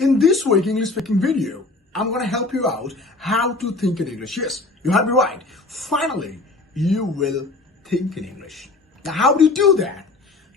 In this week English speaking video, I'm going to help you out how to think in English. Yes, you heard me right. Finally, you will think in English. Now, how do you do that?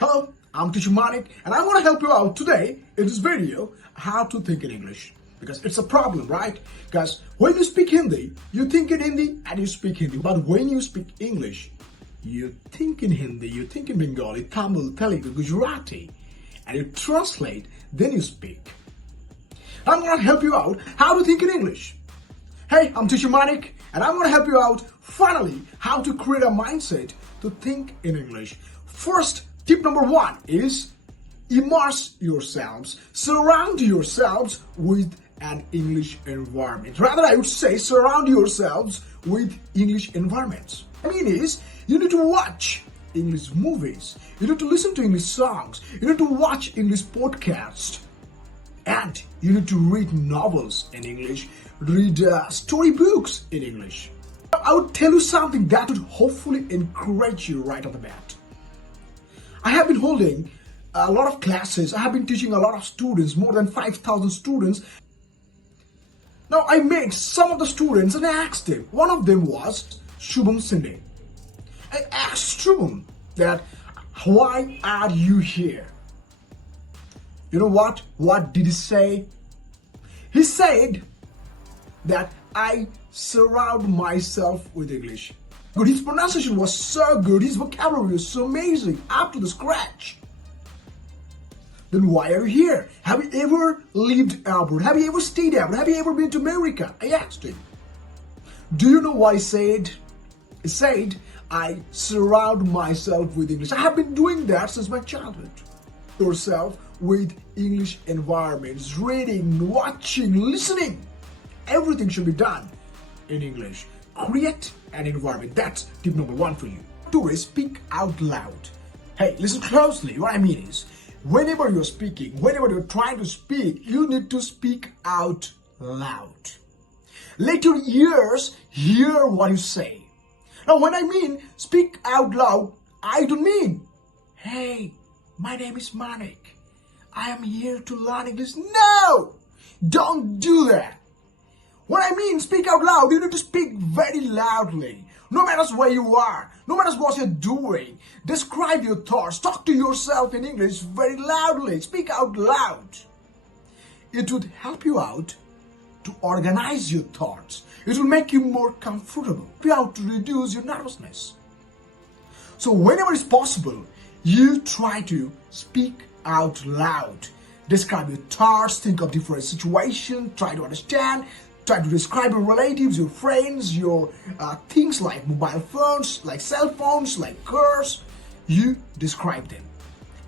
Hello, I'm teacher Manick, and I'm going to help you out today in this video how to think in English. Because it's a problem, right? Because when you speak Hindi, you think in Hindi and you speak Hindi. But when you speak English, you think in Hindi, you think in Bengali, Tamil, Telugu, Gujarati, and you translate, then you speak. I'm going to help you out how to think in English. Hey, I'm teacher Manick, and I'm going to help you out finally how to create a mindset to think in English. First, tip number 1 is immerse yourselves, surround yourselves with an English environment. Rather, I would say surround yourselves with English environments. I mean is, you need to watch English movies, you need to listen to English songs, you need to watch English podcasts, and you need to read novels in English, read storybooks in English. I would tell you something that would hopefully encourage you right off the bat. I have been holding a lot of classes. I have been teaching a lot of students, more than 5,000 students. Now I met some of the students and I asked them. One of them was Shubham Sinde. I asked Shubham that, why are you here? You know what? What did he say? He said that I surround myself with English. But his pronunciation was so good, his vocabulary was so amazing, up to the scratch. Then why are you here? Have you ever lived abroad? Have you ever stayed abroad? Have you ever been to America? I asked him. Do you know what he said? He said, I surround myself with English. I have been doing that since my childhood. Yourself with English environments, reading, watching, listening. Everything should be done in English. Create an environment. That's tip number 1 for you. 2 is speak out loud. Hey, listen closely. What I mean is, whenever you're speaking, whenever you're trying to speak, you need to speak out loud. Let your ears hear what you say. Now, when I mean speak out loud, I don't mean, hey, my name is Manick. I am here to learn English. No! Don't do that. When I mean speak out loud, you need to speak very loudly. No matter where you are, no matter what you're doing, describe your thoughts. Talk to yourself in English very loudly. Speak out loud. It would help you out to organize your thoughts. It will make you more comfortable. Help you out to reduce your nervousness. So whenever it's possible, you try to speak out loud. Describe your thoughts, think of different situations, try to understand, try to describe your relatives, your friends, your things like mobile phones, like cell phones, like cars. You describe them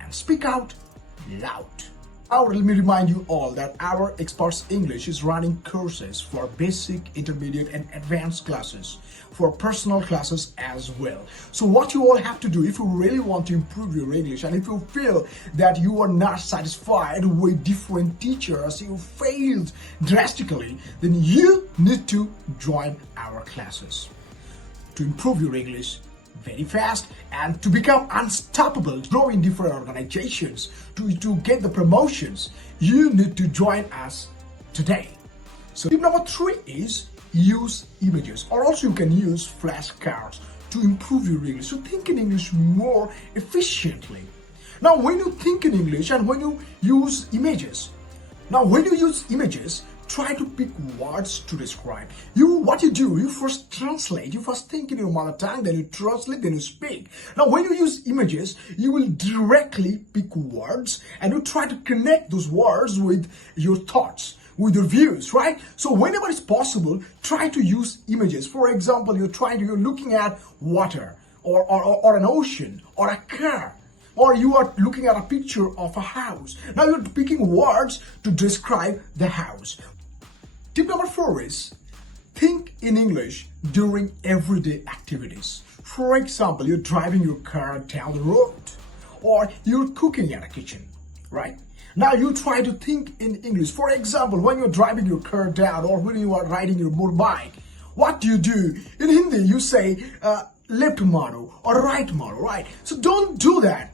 and speak out loud. Now let me remind you all that our Experts English is running courses for basic, intermediate and advanced classes, for personal classes as well. So what you all have to do if you really want to improve your English, and if you feel that you are not satisfied with different teachers, you failed drastically, then you need to join our classes to improve your English very fast and to become unstoppable, grow in different organizations, to get the promotions. You need to join us today. So tip number 3 is use images, or also you can use flashcards to improve your English, to think in English more efficiently. Now when you think in English and when you use images, try to pick words to describe. What you do, you first translate, you first think in your mother tongue, then you translate, then you speak. Now when you use images, you will directly pick words and you try to connect those words with your thoughts, with your views, right? So whenever it's possible, try to use images. For example, you're looking at water or an ocean or a car, or you are looking at a picture of a house. Now you're picking words to describe the house. Tip number 4 is think in English during everyday activities. For example, you're driving your car down the road, or you're cooking in a kitchen, right? Now you try to think in English. For example, when you're driving your car down, or when you are riding your motorbike, what do? In Hindi, you say left maro or right maro, right? So don't do that.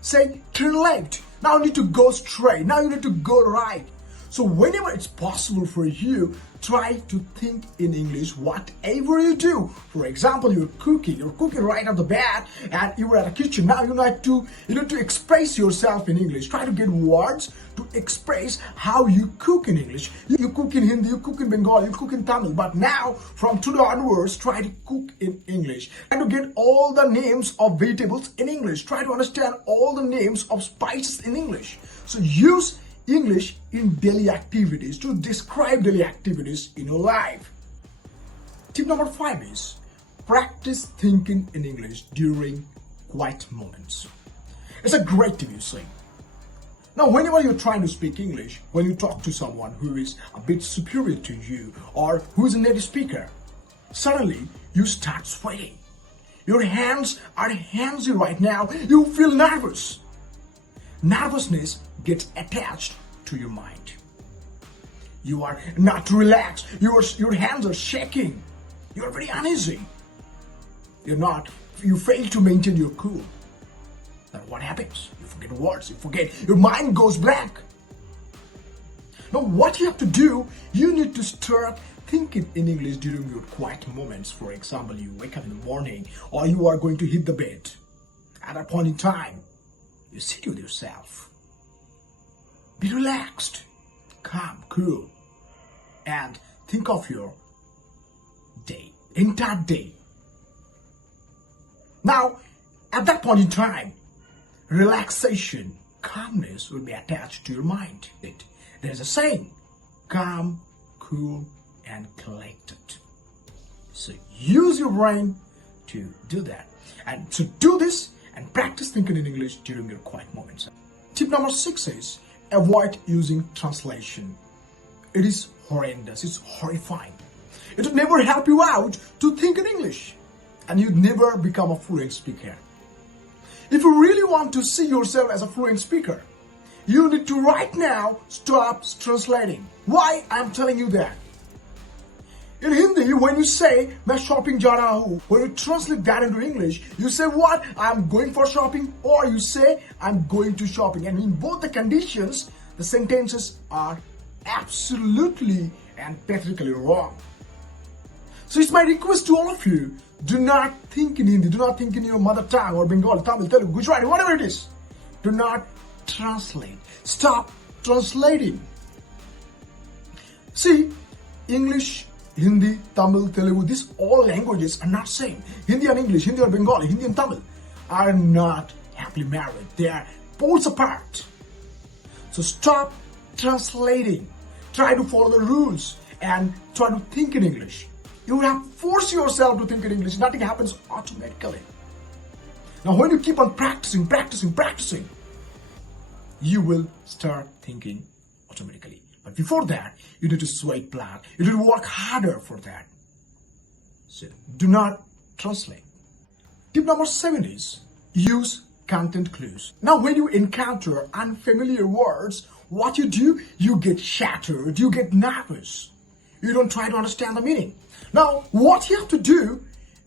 Say turn left. Now you need to go straight. Now you need to go right. So whenever it's possible for you, try to think in English whatever you do. For example, you're cooking right off the bat, and you're at a kitchen. Now you need to express yourself in English. Try to get words to express how you cook in English. You cook in Hindi, you cook in Bengali, you cook in Tamil. But now, from today onwards, try to cook in English. Try to get all the names of vegetables in English. Try to understand all the names of spices in English. So use English in daily activities to describe daily activities in your life. Tip number 5 is practice thinking in English during quiet moments. It's a great tip, you see. Now, whenever you're trying to speak English, when you talk to someone who is a bit superior to you or who is a native speaker, suddenly you start sweating. Your hands are handsy right now. You feel nervous. Nervousness gets attached to your mind. You are not relaxed. Your hands are shaking. You are very uneasy. You fail to maintain your cool. Then what happens? You forget words. Your mind goes blank. Now what you have to do, you need to start thinking in English during your quiet moments. For example, you wake up in the morning or you are going to hit the bed. At a point in time, you sit with yourself. Be relaxed, calm, cool, and think of your day, entire day. Now, at that point in time, relaxation, calmness will be attached to your mind. There's a saying, calm, cool, and collected. So use your brain to do that. And so do this and practice thinking in English during your quiet moments. Tip number 6 is avoid using translation. It is horrendous. It's horrifying. It will never help you out to think in English, and you'd never become a fluent speaker. If you really want to see yourself as a fluent speaker, you need to right now stop translating. Why I'm telling you that? In Hindi, when you say, "मैं shopping जा रहा हूँ," when you translate that into English, you say what? I'm going for shopping, or you say, I'm going to shopping. And in both the conditions, the sentences are absolutely and pathetically wrong. So it's my request to all of you, do not think in Hindi, do not think in your mother tongue or Bengali, Tamil, Telugu, Gujarati, whatever it is. Do not translate. Stop translating. See, English, Hindi, Tamil, Telugu, these all languages are not same. Hindi and English, Hindi or Bengali, Hindi and Tamil are not happily married. They are poles apart. So stop translating. Try to follow the rules and try to think in English. You have to force yourself to think in English. Nothing happens automatically. Now when you keep on practicing, you will start thinking automatically. But before that, you need to sweat blood. You need to work harder for that. So do not translate. Tip number 7 is use content clues. Now when you encounter unfamiliar words, what you do, you get shattered, you get nervous. You don't try to understand the meaning. Now what you have to do,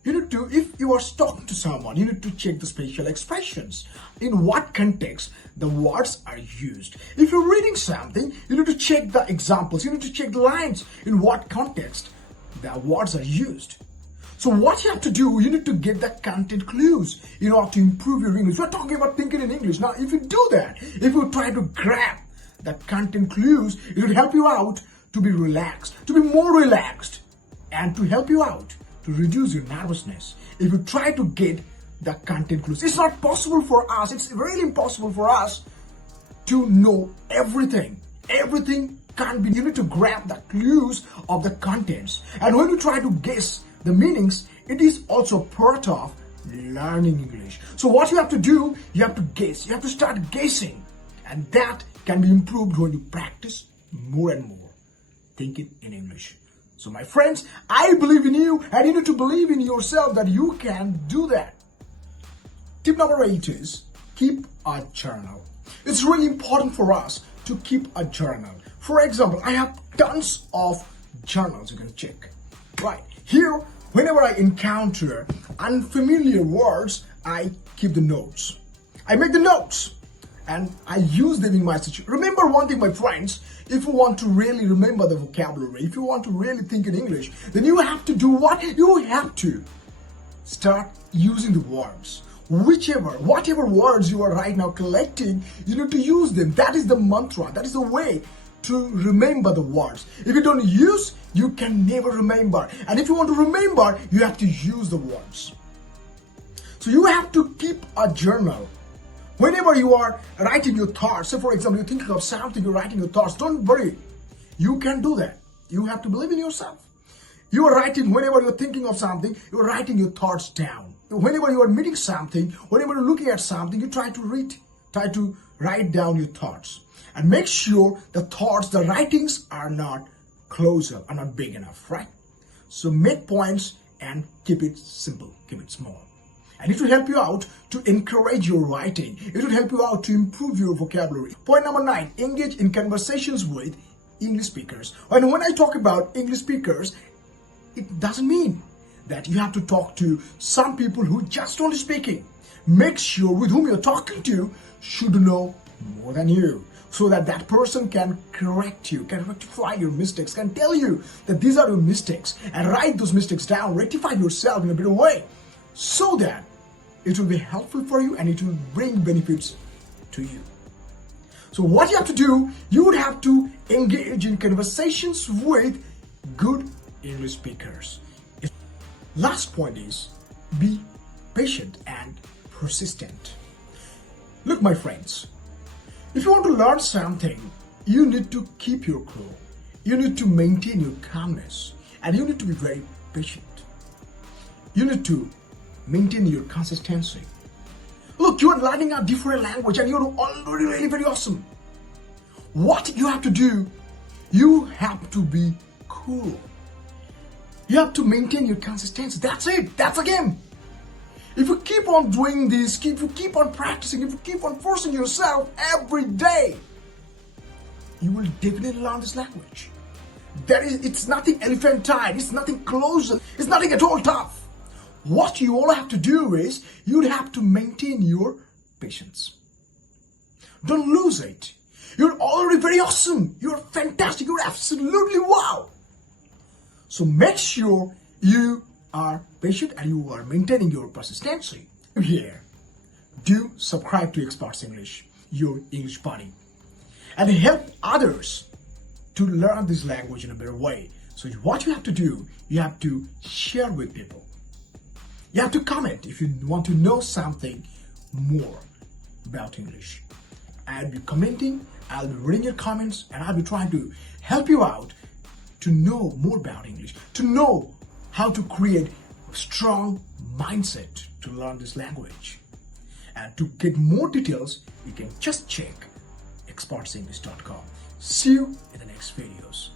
if you are talking to someone, you need to check the spatial expressions. In what context the words are used. If you're reading something, you need to check the examples. You need to check the lines. In what context the words are used. So what you have to do, you need to get the content clues in order to improve your English. We're talking about thinking in English. Now, if you do that, if you try to grab the content clues, it will help you out to be relaxed, to be more relaxed, and to help you out to reduce your nervousness. If you try to get the content clues, it's not possible for us. It's really impossible for us to know everything. Everything can't be. You need to grab the clues of the contents. And when you try to guess the meanings, it is also part of learning English. So what you have to do, you have to guess. You have to start guessing. And that can be improved when you practice more and more thinking in English. So my friends, I believe in you, and you need to believe in yourself that you can do that. Tip number 8 is keep a journal. It's really important for us to keep a journal. For example, I have tons of journals you can check. Right here, whenever I encounter unfamiliar words, I keep the notes. I make the notes. and I use them in my situation. Remember one thing, my friends, if you want to really remember the vocabulary, if you want to really think in English, then you have to do what? You have to start using the words. Whatever words you are right now collecting, you need to use them. That is the mantra. That is the way to remember the words. If you don't use, you can never remember. And if you want to remember, you have to use the words. So you have to keep a journal. Whenever you are writing your thoughts, so for example, you're thinking of something, you're writing your thoughts, don't worry. You can do that. You have to believe in yourself. You are writing, whenever you're thinking of something, you're writing your thoughts down. Whenever you are meeting something, whenever you're looking at something, you try to write down your thoughts. And make sure the thoughts, the writings are not closer, are not big enough, right? So make points and keep it simple, keep it small. And it will help you out to encourage your writing. It will help you out to improve your vocabulary. Point number 9, engage in conversations with English speakers. And when I talk about English speakers, it doesn't mean that you have to talk to some people who just only speaking. Make sure with whom you're talking to should know more than you, so that that person can correct you, can rectify your mistakes, can tell you that these are your mistakes, and write those mistakes down, rectify yourself in a better way, so that it will be helpful for you and it will bring benefits to you. So what you have to do, you would have to engage in conversations with good English speakers. Last point is, be patient and persistent. Look, my friends, if you want to learn something, you need to keep your cool. You need to maintain your calmness, and you need to be very patient. You need to maintain your consistency. Look, you are learning a different language and you're already really very awesome. What you have to do, you have to be cool. You have to maintain your consistency. That's it. That's a game. If you keep on doing this, if you keep on practicing, if you keep on forcing yourself every day, you will definitely learn this language. It's nothing elephantine. It's nothing closer. It's nothing at all tough. What you all have to do is, you'd have to maintain your patience. Don't lose it. You're already very awesome. You're fantastic. You're absolutely wow. So make sure you are patient and you are maintaining your persistency. Here, do subscribe to Experts English, your English buddy, and help others to learn this language in a better way. So what you have to do, you have to share with people. You have to comment if you want to know something more about English. I'll be commenting, I'll be reading your comments, and I'll be trying to help you out to know more about English, to know how to create a strong mindset to learn this language. And to get more details, you can just check expertsenglish.com. See you in the next videos.